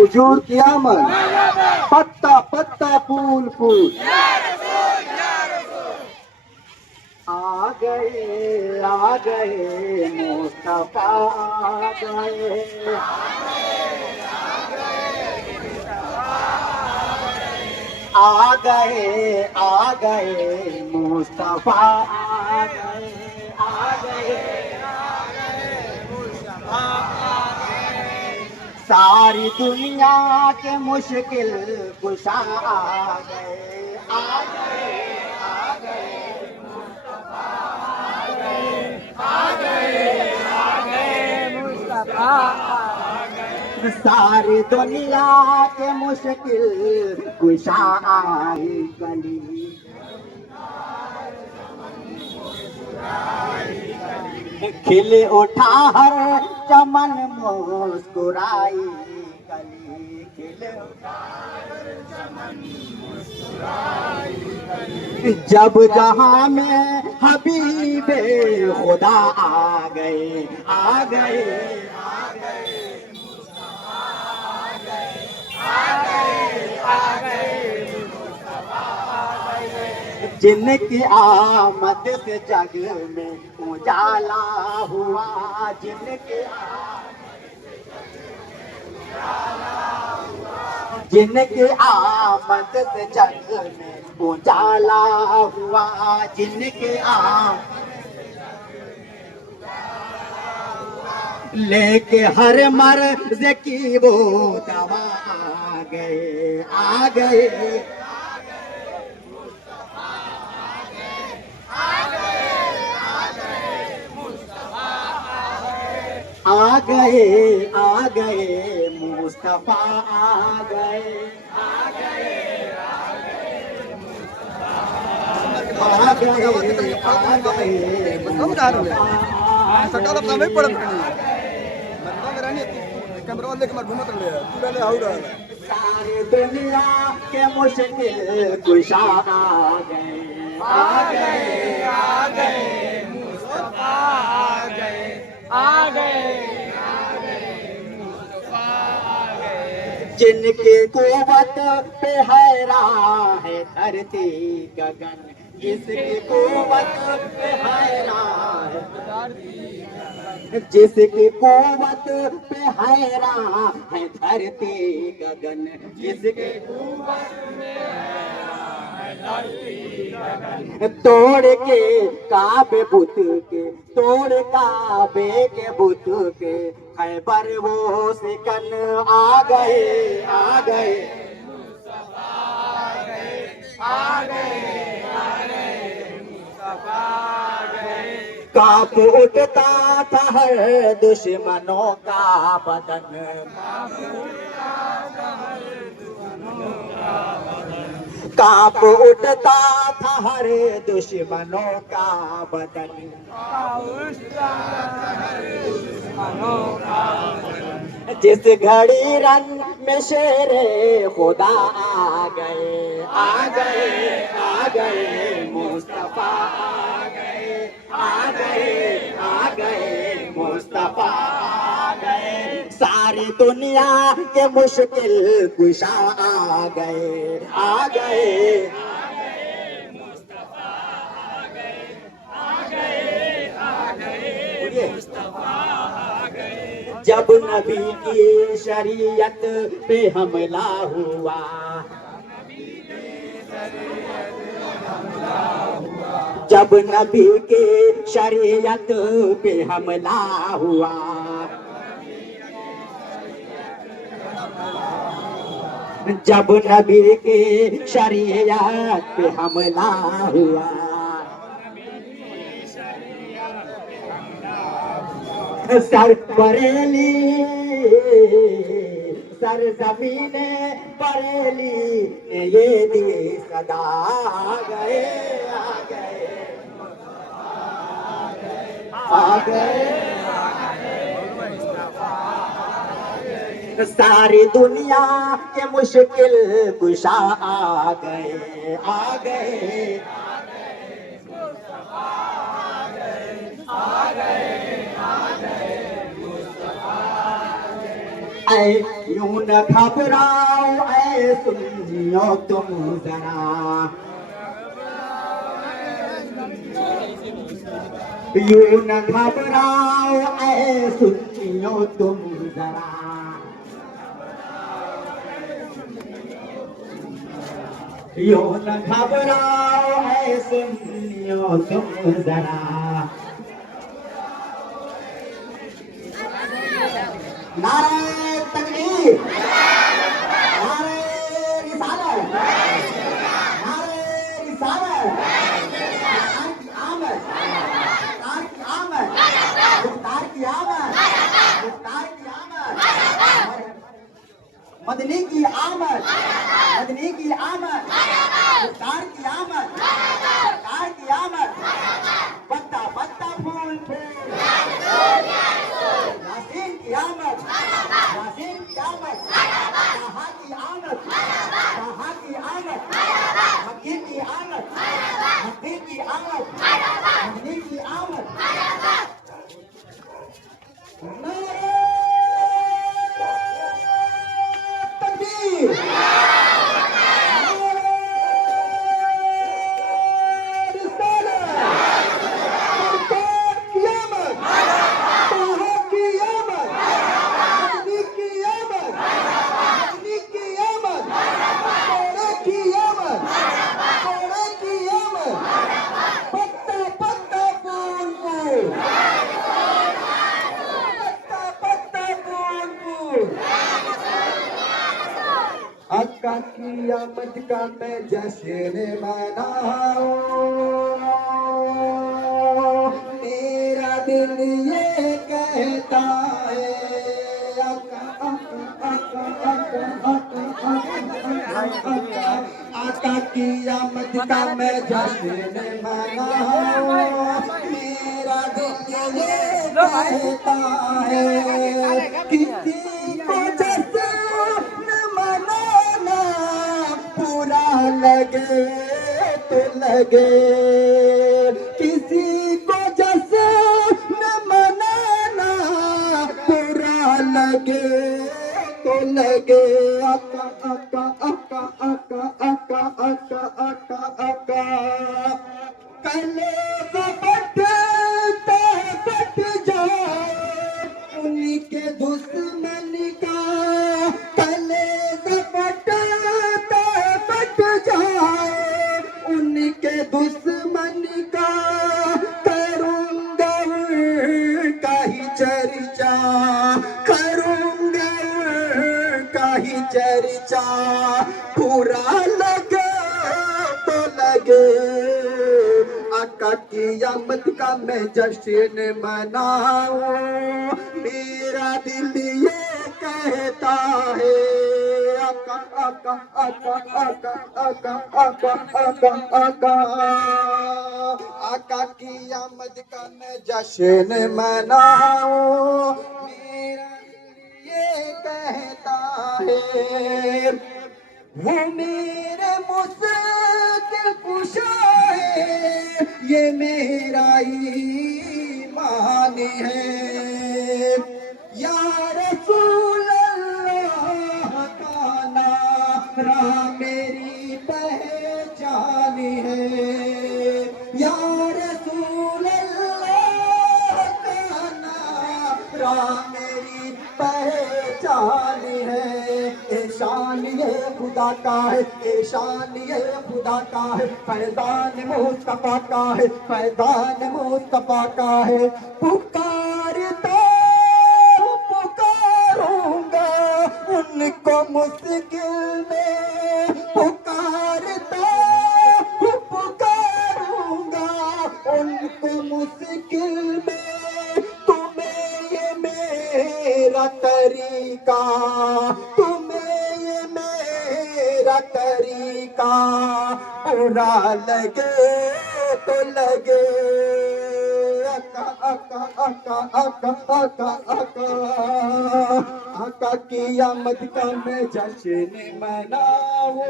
हुजूर की आमद, पत्ता पत्ता फूल फूल। आ गए मुस्तफा आ गए। आ गए मुस्तफा आ गए, आ गए। सारी दुनिया के मुश्किल कुशा आ गए, आ गए, आ गए मुस्तफा आ गए, आ गए, आ गए मुस्तफा आ गए। सारी दुनिया के मुश्किल कुशा आई गली, खिल उठा हर चमन मुस्कुराई गली, खिल उठा हर चमन मुस्कुराई गली। जब जहां में हबीबे खुदा आ गए, आ गए, आ गए मुस्तफा आ गए, आ गए, आ गए मुस्तफा आ गए। जिनकी आमद से जग में उजाला हुआ, जिनकी जिनकी आमद से जग में उजाला हुआ, जिनकी आमद लेके हर मर्ज की वो दवा आ गए, आ गए। आ गए मुस्तफा आ गए, आ गए, आ गए मुस्तफा आ गए, आ गए सारी दुनिया के मुश्किल कुशा आ गए, आ गए, आ गए मुस्तफा आ गए, आ गए। जिनकी कुव्वत पे हैरान है धरती गगन, जिसकी कुव्वत पे हैरान है धरती गगन, जिसकी कुव्वत पे हैरान है धरती गगन, जिसकी कुव्वत पे हैरान है धरती गगन। तोड़ के काबे बुत के, तोड़ काबे के बुत के, खैबर वो सिकन आ गए, आ गए मुस्तफा आ गए, आ गए, आ गए मुस्तफा आ गए। कांप उठता था हर दुश्मनों का बदन, कांप उठता था हर दुश्मनों का बदन, कांप उठता था हर दुश्मनों का बदन, कांप उठता था हर दुश्मनों का बदन। जिस घड़ी रन में शेरे खुदा आ गए, आ गए, आ गए मुस्तफा आ गए, आ गए, आ गए मुस्तफा आ गए। सारी दुनिया के मुश्किल कुशा आ गए, आ गए, आ गए मुस्तफा आ गए, आ गए, आ गए मुस्तफा आ गए। जब नबी की शरीयत पे हमला हुआ, जब नबी के शरीयत पे हमला हुआ, जब नबी के शरीयत पे हमला हुआ, सर बरेली, सर जमीने बरेली ने ये दी सदा आ गए, आ गए, आ गए, सारी दुनिया के मुश्किल कुशा आ गए, आ गए, ऐ यूं न घबराओ ऐ सुनियो तुम जरा, यूं न घबराओ ऐ सुनियो तुम जरा, यूं न घबराओ ऐ सुनियो तुम जरा। नारे तकबीर, नारे रिसालत, नारे रिसालत, मुख्तार की आमद, मुख्तार की आमद, मुख्तार की आमद, मुख्तार की आमद, मदनी की आमद, मदनी की आमद, मुख्तार की आमद, मुख्तार की आमद, पत्ता पत्ता फूल फूल, यासीन की आमद, यासीन की आमद, ताहा की आमद, ताहा की आमद, मक्की की आमद, मक्की की आमद, मदनी की आमद। नारे तकबीर, आका की आमद का मैं जश्न मनाऊं, मेरा दिल ये कहता है आका आका आका आका आका आका, आका की आमद का मैं जश्न मनाऊं, मेरा दिल ये कहता है किसी को जश्न लगे तो लगे, किसी को जश्न मनाना बुरा लगे तो लगे। आका आका आका आका आका आका आका आका, कलेजा फटता फट जाए उन्हीं के दुश्मन का, कलेजा फटता फट जाए उनके दुश्मन का, करूंगा उनका ही चर्चा, करूंगा उनका ही चर्चा, बुरा लगे तो लगे। आका की आमद का मैं जश्न मनाऊं, मेरा दिल ये कहता है आका आका आका आका आका आका आका आका, आका की आमद का मैं जश्न मनाऊं, मेरा दिल ये कहता है वो मेरे मुश्किल कुशा है, ये मेरा ईमान है। या रसूल अल्लाह का नाम मेरी पहचान है, या रसूल अल्लाह का नाम मेरी पहचान है। एशान ये खुदा का है, एशान ये खुदा का है, फैजान मुस्तफा का है, फैजान मुस्तफा का है। पुकारता पुकारूंगा उनको मुश्किल में, पुकारता पुकारूंगा उनको मुश्किल में। तुम्हें ये मेरा तरीका, तुम्हें ये मेरा तरीका बुरा लगे तो लगे। आका आका आका आका आका आका, आका की आमद का मैं जश्न मनाऊं,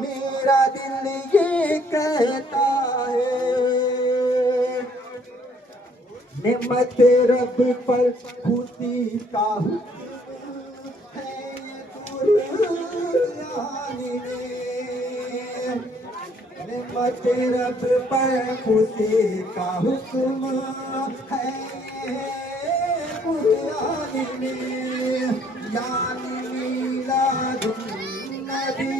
मेरा दिल ये कहता है नेमत रब पर खुशी का कुरानी में नेमत रब पर खुशी का हुक्म है कुरानी में यानी मीलादुन नबी